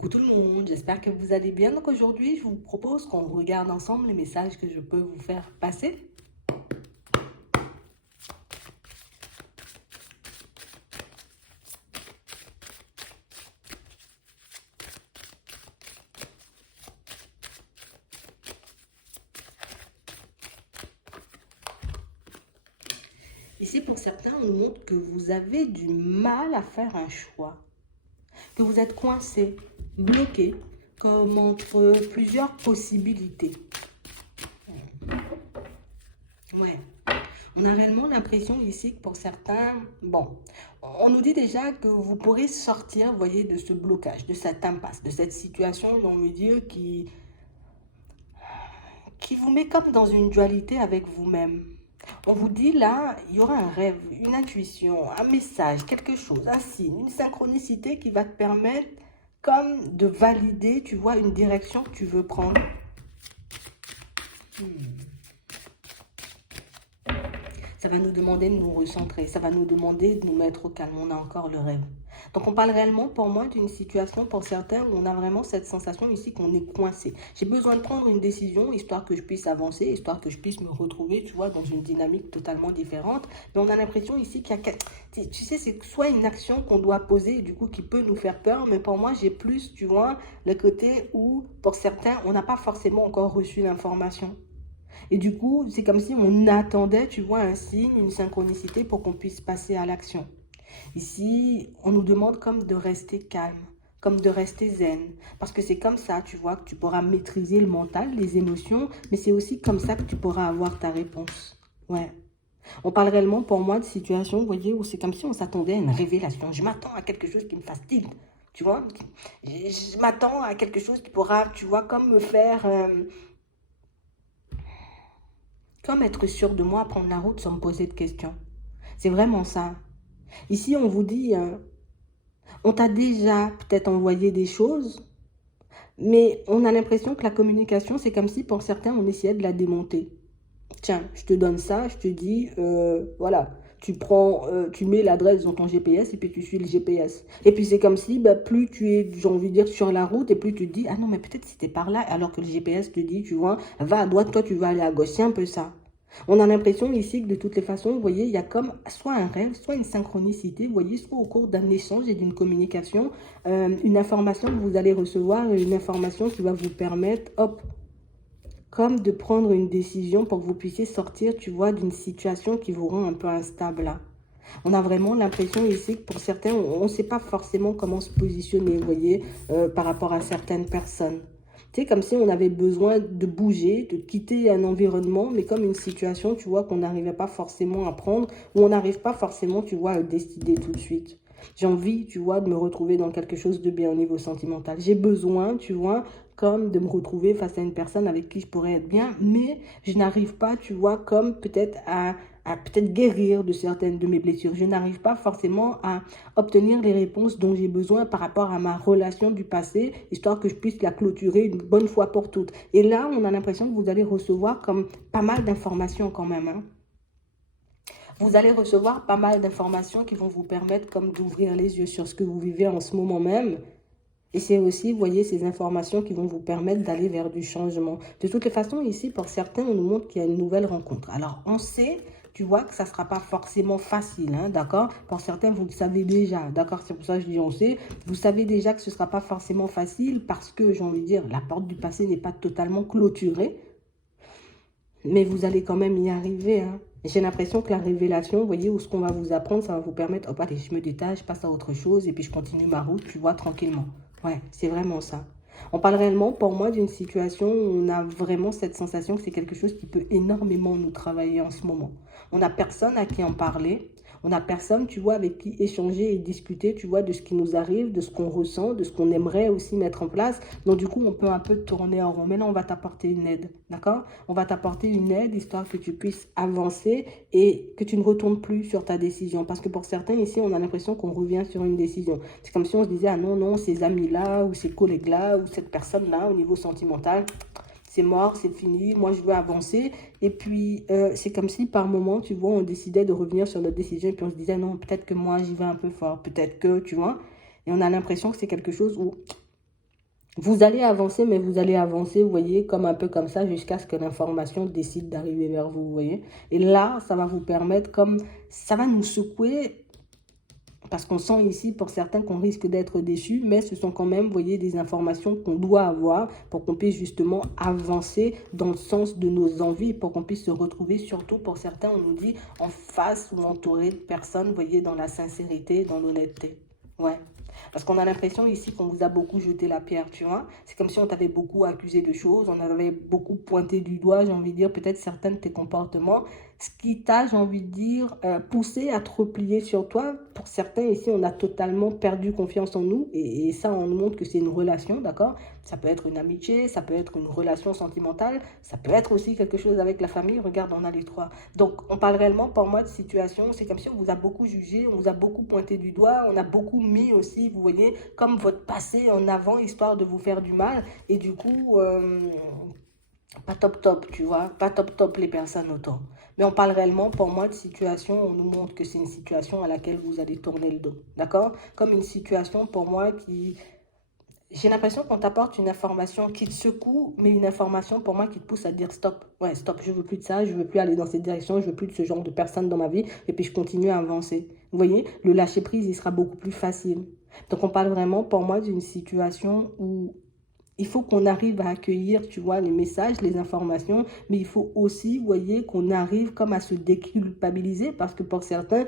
Coucou tout le monde, j'espère que vous allez bien. Donc aujourd'hui, je vous propose qu'on regarde ensemble les messages que je peux vous faire passer. Ici, pour certains, on nous montre que vous avez du mal à faire un choix, que vous êtes coincé, bloqué, comme entre plusieurs possibilités. Ouais. On a réellement l'impression ici que pour certains, bon, on nous dit déjà que vous pourrez sortir, vous voyez, de ce blocage, de cette impasse, de cette situation, j'ai envie de dire, qui vous met comme dans une dualité avec vous-même. On vous dit là, il y aura un rêve, une intuition, un message, quelque chose, un signe, une synchronicité qui va te permettre comme de valider, tu vois, une direction que tu veux prendre. Ça va nous demander de nous recentrer, ça va nous demander de nous mettre au calme, on a encore le rêve. Donc on parle réellement pour moi d'une situation pour certains où on a vraiment cette sensation ici qu'on est coincé. J'ai besoin de prendre une décision histoire que je puisse avancer, histoire que je puisse me retrouver, tu vois, dans une dynamique totalement différente. Mais on a l'impression ici qu'il y a, tu sais, c'est soit une action qu'on doit poser et du coup qui peut nous faire peur, mais pour moi j'ai plus, tu vois, le côté où pour certains on n'a pas forcément encore reçu l'information. Et du coup, c'est comme si on attendait, tu vois, un signe, une synchronicité pour qu'on puisse passer à l'action. Ici, on nous demande comme de rester calme, comme de rester zen. Parce que c'est comme ça, tu vois, que tu pourras maîtriser le mental, les émotions, mais c'est aussi comme ça que tu pourras avoir ta réponse. Ouais. On parle réellement pour moi de situations, vous voyez, où c'est comme si on s'attendait à une révélation. Je m'attends à quelque chose qui me fasse tilt, tu vois. Je m'attends à quelque chose qui pourra, tu vois, comme me faire... comme être sûr de moi, prendre la route sans me poser de questions. C'est vraiment ça. Ici, on vous dit, on t'a déjà peut-être envoyé des choses, mais on a l'impression que la communication, c'est comme si pour certains, on essayait de la démonter. Tiens, je te donne ça, je te dis, voilà, tu prends, tu mets l'adresse dans ton GPS et puis tu suis le GPS. Et puis c'est comme si, bah, plus tu es, j'ai envie de dire, sur la route et plus tu te dis, ah non, mais peut-être si t'es par là, alors que le GPS te dit, tu vois, va à droite, toi tu vas aller à gauche. C'est un peu ça. On a l'impression ici que de toutes les façons, vous voyez, il y a comme soit un rêve, soit une synchronicité, vous voyez, soit au cours d'un échange et d'une communication, une information que vous allez recevoir, une information qui va vous permettre, hop, comme de prendre une décision pour que vous puissiez sortir, tu vois, d'une situation qui vous rend un peu instable là. On a vraiment l'impression ici que pour certains, on ne sait pas forcément comment se positionner, vous voyez, par rapport à certaines personnes. C'est comme si on avait besoin de bouger, de quitter un environnement, mais comme une situation, tu vois, qu'on n'arrivait pas forcément à prendre, ou on n'arrive pas forcément, tu vois, à le décider tout de suite. J'ai envie, tu vois, de me retrouver dans quelque chose de bien au niveau sentimental. J'ai besoin, tu vois, comme de me retrouver face à une personne avec qui je pourrais être bien, mais je n'arrive pas, tu vois, comme peut-être à peut-être guérir de certaines de mes blessures. Je n'arrive pas forcément à obtenir les réponses dont j'ai besoin par rapport à ma relation du passé, histoire que je puisse la clôturer une bonne fois pour toutes. Et là, on a l'impression que vous allez recevoir comme pas mal d'informations quand même, hein. Vous allez recevoir pas mal d'informations qui vont vous permettre comme d'ouvrir les yeux sur ce que vous vivez en ce moment même. Et c'est aussi, vous voyez, ces informations qui vont vous permettre d'aller vers du changement. De toutes les façons, ici, pour certains, on nous montre qu'il y a une nouvelle rencontre. Alors, on sait, tu vois, que ça ne sera pas forcément facile, hein, d'accord? Pour certains, vous le savez déjà, d'accord? C'est pour ça que je dis on sait. Vous savez déjà que ce ne sera pas forcément facile parce que, j'ai envie de dire, la porte du passé n'est pas totalement clôturée. Mais vous allez quand même y arriver, hein. J'ai l'impression que la révélation, vous voyez, où ce qu'on va vous apprendre, ça va vous permettre, hop, allez, je me détache, je passe à autre chose et puis je continue ma route, tu vois, tranquillement. Ouais, c'est vraiment ça. On parle réellement, pour moi, d'une situation où on a vraiment cette sensation que c'est quelque chose qui peut énormément nous travailler en ce moment. On n'a personne à qui en parler. On n'a personne, tu vois, avec qui échanger et discuter, tu vois, de ce qui nous arrive, de ce qu'on ressent, de ce qu'on aimerait aussi mettre en place. Donc, du coup, on peut un peu tourner en rond. Maintenant, on va t'apporter une aide, d'accord? On va t'apporter une aide, histoire que tu puisses avancer et que tu ne retournes plus sur ta décision. Parce que pour certains, ici, on a l'impression qu'on revient sur une décision. C'est comme si on se disait, ah non, non, ces amis-là, ou ces collègues-là, ou cette personne-là, au niveau sentimental, c'est mort, c'est fini, moi je veux avancer. Et puis, c'est comme si par moment, tu vois, on décidait de revenir sur notre décision et puis on se disait, non, peut-être que moi j'y vais un peu fort, peut-être que, tu vois. Et on a l'impression que c'est quelque chose où Vous allez avancer, mais vous allez avancer, vous voyez, comme un peu comme ça, jusqu'à ce que l'information décide d'arriver vers vous, vous voyez. Et là, ça va vous permettre, comme ça va nous secouer, parce qu'on sent ici, pour certains, qu'on risque d'être déçus, mais ce sont quand même, vous voyez, des informations qu'on doit avoir pour qu'on puisse justement avancer dans le sens de nos envies, pour qu'on puisse se retrouver, surtout pour certains, on nous dit, en face ou entouré de personnes, vous voyez, dans la sincérité, dans l'honnêteté. Ouais. Parce qu'on a l'impression ici qu'on vous a beaucoup jeté la pierre, tu vois. C'est comme si on t'avait beaucoup accusé de choses, on avait beaucoup pointé du doigt, j'ai envie de dire, peut-être certains de tes comportements, ce qui t'a, j'ai envie de dire, poussé à te replier sur toi. Pour certains, ici, on a totalement perdu confiance en nous, et ça, on nous montre que c'est une relation, d'accord? Ça peut être une amitié, ça peut être une relation sentimentale, ça peut être aussi quelque chose avec la famille, regarde, on a les trois. Donc, on parle réellement, pour moi, de situation, c'est comme si on vous a beaucoup jugé, on vous a beaucoup pointé du doigt, on a beaucoup mis aussi, vous voyez, comme votre passé en avant, histoire de vous faire du mal, et du coup, pas top top, tu vois, pas top top les personnes autant. Mais on parle réellement, pour moi, de situation, on nous montre que c'est une situation à laquelle vous allez tourner le dos, d'accord? Comme une situation, pour moi, qui... J'ai l'impression qu'on t'apporte une information qui te secoue, mais une information, pour moi, qui te pousse à dire stop. Ouais, stop, je veux plus de ça, je veux plus aller dans cette direction, je veux plus de ce genre de personnes dans ma vie, et puis je continue à avancer. Vous voyez, le lâcher prise, il sera beaucoup plus facile. Donc on parle vraiment, pour moi, d'une situation où il faut qu'on arrive à accueillir, tu vois, les messages, les informations, mais il faut aussi, vous voyez, qu'on arrive comme à se déculpabiliser, parce que pour certains,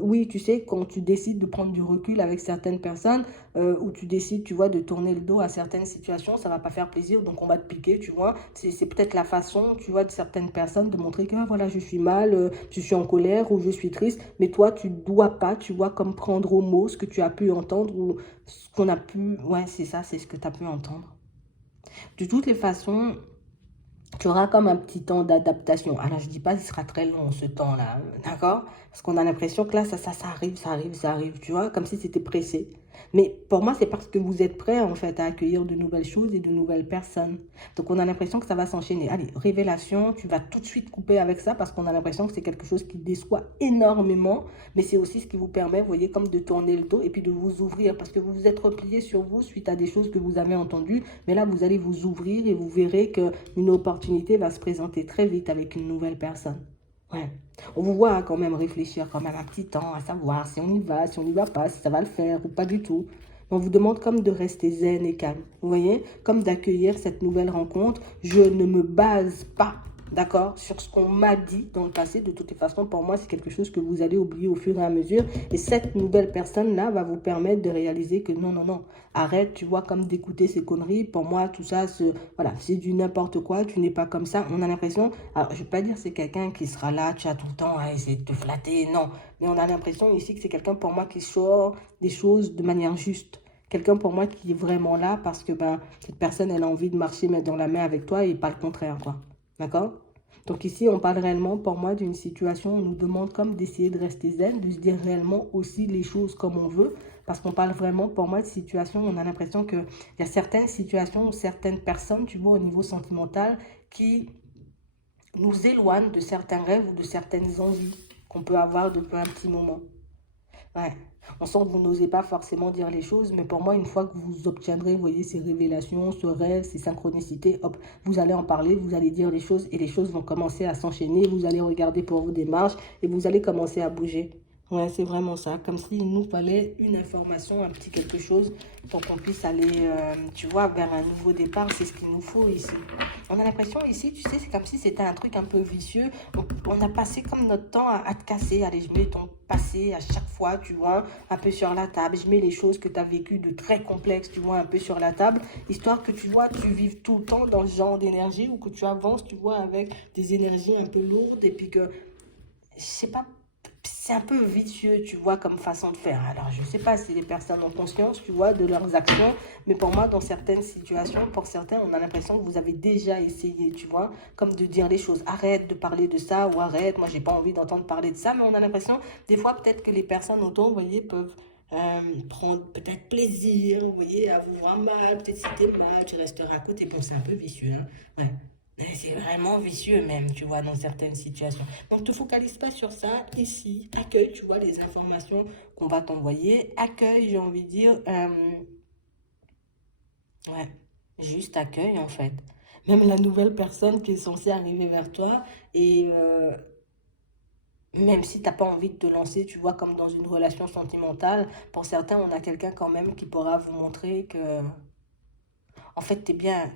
oui, tu sais, quand tu décides de prendre du recul avec certaines personnes, ou tu décides, tu vois, de tourner le dos à certaines situations, ça va pas faire plaisir, donc on va te piquer, tu vois. C'est peut-être la façon, tu vois, de certaines personnes de montrer que, ah, voilà, je suis mal, je suis en colère, ou je suis triste, mais toi, tu dois pas, tu vois, comme prendre au mot ce que tu as pu entendre, ou ce qu'on a pu, ouais, c'est ça, c'est ce que tu as pu entendre. De toutes les façons, tu auras comme un petit temps d'adaptation. Alors, je ne dis pas qu'il sera très long ce temps-là, d'accord? Parce qu'on a l'impression que là, ça arrive, ça arrive, ça arrive, tu vois, comme si c'était pressé. Mais pour moi, c'est parce que vous êtes prêts, en fait, à accueillir de nouvelles choses et de nouvelles personnes. Donc, on a l'impression que ça va s'enchaîner. Allez, révélation, tu vas tout de suite couper avec ça parce qu'on a l'impression que c'est quelque chose qui déçoit énormément. Mais c'est aussi ce qui vous permet, vous voyez, comme de tourner le dos et puis de vous ouvrir. Parce que vous vous êtes replié sur vous suite à des choses que vous avez entendues. Mais là, vous allez vous ouvrir et vous verrez qu'une opportunité va se présenter très vite avec une nouvelle personne. Ouais. On vous voit quand même réfléchir quand même un petit temps à savoir si on y va, si on n'y va pas, si ça va le faire ou pas du tout. On vous demande comme de rester zen et calme. Vous voyez, comme d'accueillir cette nouvelle rencontre. Je ne me base pas, d'accord, sur ce qu'on m'a dit dans le passé. De toutes les façons, pour moi, c'est quelque chose que vous allez oublier au fur et à mesure. Et cette nouvelle personne-là va vous permettre de réaliser que non, non, non, arrête, tu vois, comme d'écouter ces conneries. Pour moi, tout ça, voilà, c'est du n'importe quoi. Tu n'es pas comme ça. On a l'impression, alors je ne vais pas dire c'est quelqu'un qui sera là, tu as tout le temps à essayer de te flatter, non. Mais on a l'impression ici que c'est quelqu'un pour moi qui sort des choses de manière juste. Quelqu'un pour moi qui est vraiment là parce que ben, cette personne, elle a envie de marcher main dans la main avec toi et pas le contraire, quoi. D'accord? Donc ici, on parle réellement pour moi d'une situation où on nous demande comme d'essayer de rester zen, de se dire réellement aussi les choses comme on veut. Parce qu'on parle vraiment pour moi de situation où on a l'impression qu'il y a certaines situations ou certaines personnes, tu vois, au niveau sentimental, qui nous éloignent de certains rêves ou de certaines envies qu'on peut avoir depuis un petit moment. Ouais. On sent que vous n'osez pas forcément dire les choses, mais pour moi, une fois que vous obtiendrez, vous voyez, ces révélations, ce rêve, ces synchronicités, hop, vous allez en parler, vous allez dire les choses et les choses vont commencer à s'enchaîner. Vous allez regarder pour vos démarches et vous allez commencer à bouger. Ouais, c'est vraiment ça. Comme s'il nous fallait une information, un petit quelque chose pour qu'on puisse aller, tu vois, vers un nouveau départ. C'est ce qu'il nous faut ici. On a l'impression ici, tu sais, c'est comme si c'était un truc un peu vicieux. On a passé comme notre temps à te casser. Allez, je mets ton passé à chaque fois, tu vois, un peu sur la table. Je mets les choses que tu as vécues de très complexes, tu vois, un peu sur la table. Histoire que, tu vois, tu vives tout le temps dans le genre d'énergie ou que tu avances, tu vois, avec des énergies un peu lourdes et puis que je sais pas, c'est un peu vicieux, tu vois, comme façon de faire. Alors, je sais pas si les personnes ont conscience, tu vois, de leurs actions, mais pour moi, dans certaines situations, pour certains, on a l'impression que vous avez déjà essayé, tu vois, comme de dire les choses. Arrête de parler de ça ou arrête, moi, j'ai pas envie d'entendre parler de ça, mais on a l'impression, des fois, peut-être que les personnes autour, vous voyez, peuvent prendre peut-être plaisir, vous voyez, à vous voir mal, peut-être si t'es mal, tu resteras à côté. Bon, c'est un peu vicieux, hein. Ouais. Mais c'est vraiment vicieux même, tu vois, dans certaines situations. Donc, ne te focalise pas sur ça. Ici, accueille, tu vois, les informations qu'on va t'envoyer. Accueille, j'ai envie de dire, Ouais, juste accueil en fait. Même la nouvelle personne qui est censée arriver vers toi et même si tu as pas envie de te lancer, tu vois, comme dans une relation sentimentale, pour certains, on a quelqu'un quand même qui pourra vous montrer que, en fait, tu es bien,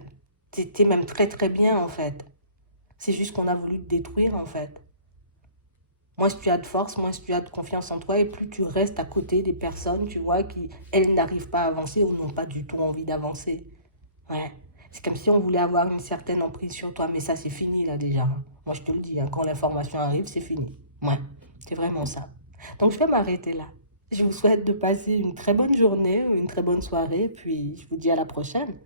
tu es même très très bien en fait. C'est juste qu'on a voulu te détruire en fait. Moins tu as de force, moins tu as de confiance en toi et plus tu restes à côté des personnes, tu vois, qui, elles, n'arrivent pas à avancer ou n'ont pas du tout envie d'avancer. Ouais. C'est comme si on voulait avoir une certaine emprise sur toi, mais ça, c'est fini là déjà. Moi, je te le dis, hein, quand l'information arrive, c'est fini. Ouais, c'est vraiment ça. Donc, je vais m'arrêter là. Je vous souhaite de passer une très bonne journée, une très bonne soirée, puis je vous dis à la prochaine.